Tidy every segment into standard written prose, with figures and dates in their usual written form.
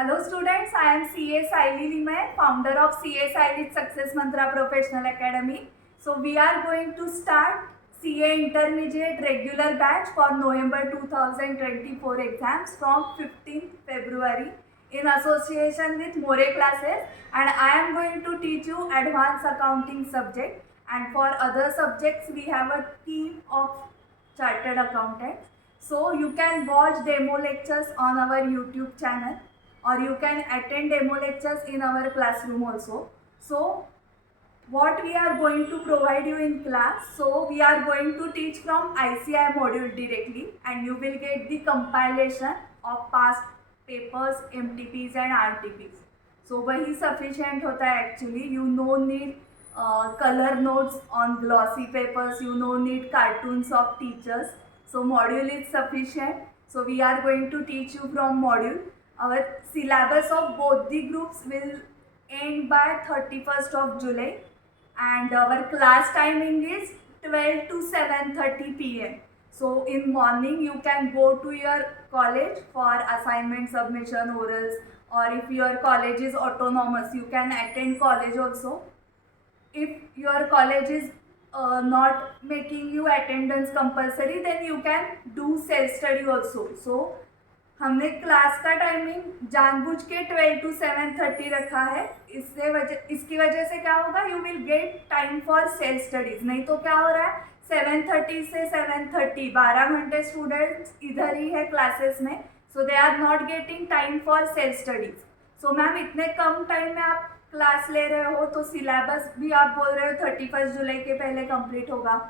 Hello students, I am CA Saili Limaye, founder of CA Saili Success Mantra Professional Academy. So we are going to start CA Intermediate regular batch for November 2024 exams from 15th February in association with More classes, and I am going to teach you advanced accounting subject, and for other subjects we have a team of chartered accountants. So you can watch demo lectures on our YouTube channel, or you can attend demo lectures in our classroom also. So what we are going to provide you in class, so we are going to teach from ICI module directly, and you will get the compilation of past papers, MTPs and RTPs. So वही sufficient होता है actually. You no need color notes on glossy papers, you no need cartoons of teachers. So module is sufficient. So we are going to teach you from module. Our syllabus of both the groups will end by 31st of July, and our class timing is 12 to 7:30 p.m. So in morning you can go to your college for assignment submission, orals, or if your college is autonomous you can attend college also. If your college is not making you attendance compulsory, then you can do self study also. So हमने क्लास का टाइमिंग जानबूझ के 12 to 7:30 रखा है. इसकी वजह से क्या होगा, you will get time for self studies. नहीं तो क्या हो रहा है, 7:30 से 7:30 12 घंटे स्टूडेंट्स इधर ही है क्लासेस में. So they are not getting time for self studies. So ma'am इतने कम टाइम में आप क्लास ले रहे हो, तो सिलेबस भी आप बोल रहे हो 31 जुलाई के पहले कंप्लीट होगा.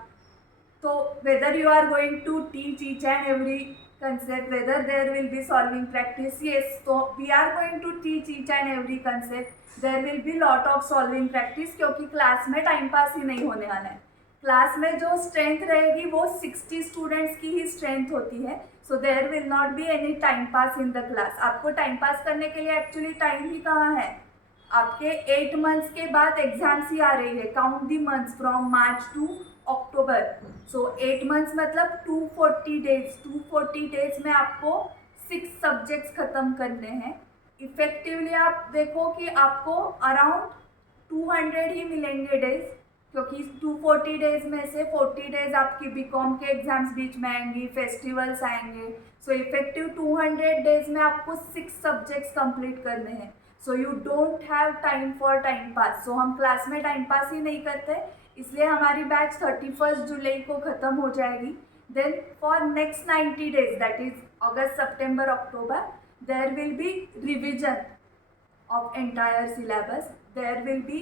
तो whether you are going to teach each and every concept, whether there will be solving practice, yes, so we are going to teach each and every concept. There will be lot of solving practice, क्योंकि क्लास में time pass ही नहीं होने वाला है. क्लास में जो स्ट्रेंथ रहेगी वो 60 स्टूडेंट्स की ही स्ट्रेंथ होती है. So there will not be any time pass in the class. आपको टाइम पास करने के लिए एक्चुअली टाइम ही कहाँ है. आपके 8 मंथ्स के बाद एग्जाम्स ही आ रही है. काउंट दी मंथ्स फ्रॉम मार्च टू अक्टूबर. सो 8 मंथ्स मतलब 240 डेज. 240 डेज में आपको 6 सब्जेक्ट्स खत्म करने हैं. इफेक्टिवली आप देखो कि आपको अराउंड 200 ही मिलेंगे डेज, क्योंकि 240 डेज में से 40 डेज आपकी बीकॉम के एग्जाम्स बीच में आएंगी, फेस्टिवल्स आएंगे. सो इफेक्टिव 200 डेज में आपको 6 सब्जेक्ट्स कंप्लीट करने हैं. So you don't have time for time pass. So हम क्लास में टाइम पास ही नहीं करते, इसलिए हमारी बैच 31 जुलाई को ख़त्म हो जाएगी. Then for next 90 days, that is August, September, October, there will be revision of entire syllabus. There will be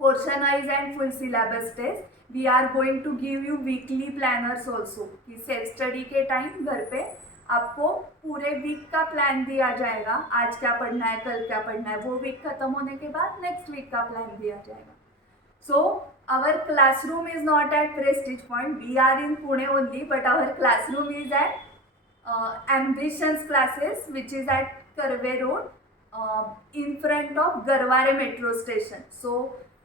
portion wise and full syllabus test. We are going to give you weekly planners also, कि self study के time घर पे आपको पूरे वीक का प्लान दिया जाएगा. आज क्या पढ़ना है, कल क्या पढ़ना है, वो वीक खत्म होने के बाद नेक्स्ट वीक का प्लान दिया जाएगा. So our classroom is not at Prestige Point. We are in Pune only, but our classroom is at Ambitions Classes, which is at Karve Road, in front of Garware Metro Station. So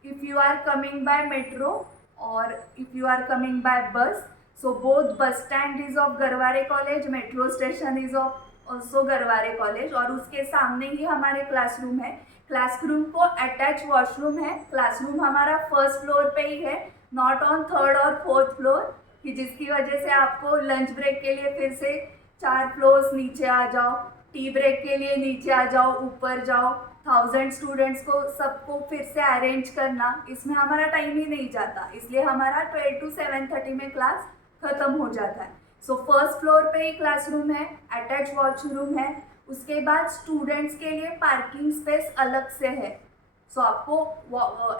if you are coming by metro or if you are coming by bus, so both bus stand is of Garware College, metro station is of also Garware College, और उसके सामने ही हमारे क्लासरूम है. क्लासरूम को attach washroom है. क्लासरूम हमारा first floor पे ही है, नॉट ऑन थर्ड और फोर्थ फ्लोर, कि जिसकी वजह से आपको लंच ब्रेक के लिए फिर से 4 फ्लोर्स नीचे आ जाओ, टी ब्रेक के लिए नीचे आ जाओ, ऊपर जाओ. 1000 स्टूडेंट्स को सबको फिर से अरेंज करना, इसमें हमारा टाइम ही नहीं जाता. इसलिए हमारा 12 to 7:30 में क्लास ख़त्म हो जाता है. सो फर्स्ट फ्लोर पे ही क्लासरूम है, अटैच वॉशरूम है. उसके बाद स्टूडेंट्स के लिए पार्किंग स्पेस अलग से है. सो आपको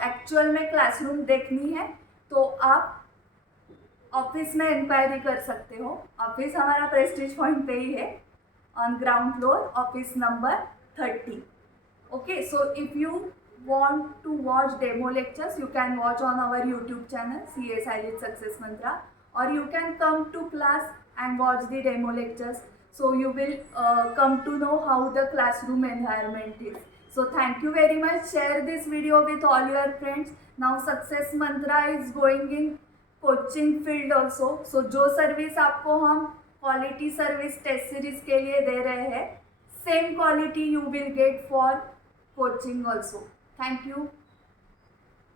एक्चुअल में क्लासरूम देखनी है तो आप ऑफिस में इंक्वायरी कर सकते हो. ऑफिस हमारा प्रेस्टीज पॉइंट पे ही है, on ground floor, office number 30. Okay, so if you want to watch demo lectures, you can watch on our YouTube channel CA Silent Success Mantra, or you can come to class and watch the demo lectures. So you will come to know how the classroom environment is. So thank you very much. Share this video with all your friends. Now Success Mantra is going in coaching field also. So जो सर्विस आपको हम quality service test series के लिए दे रहे हैं, same quality you will get for coaching also. Thank you.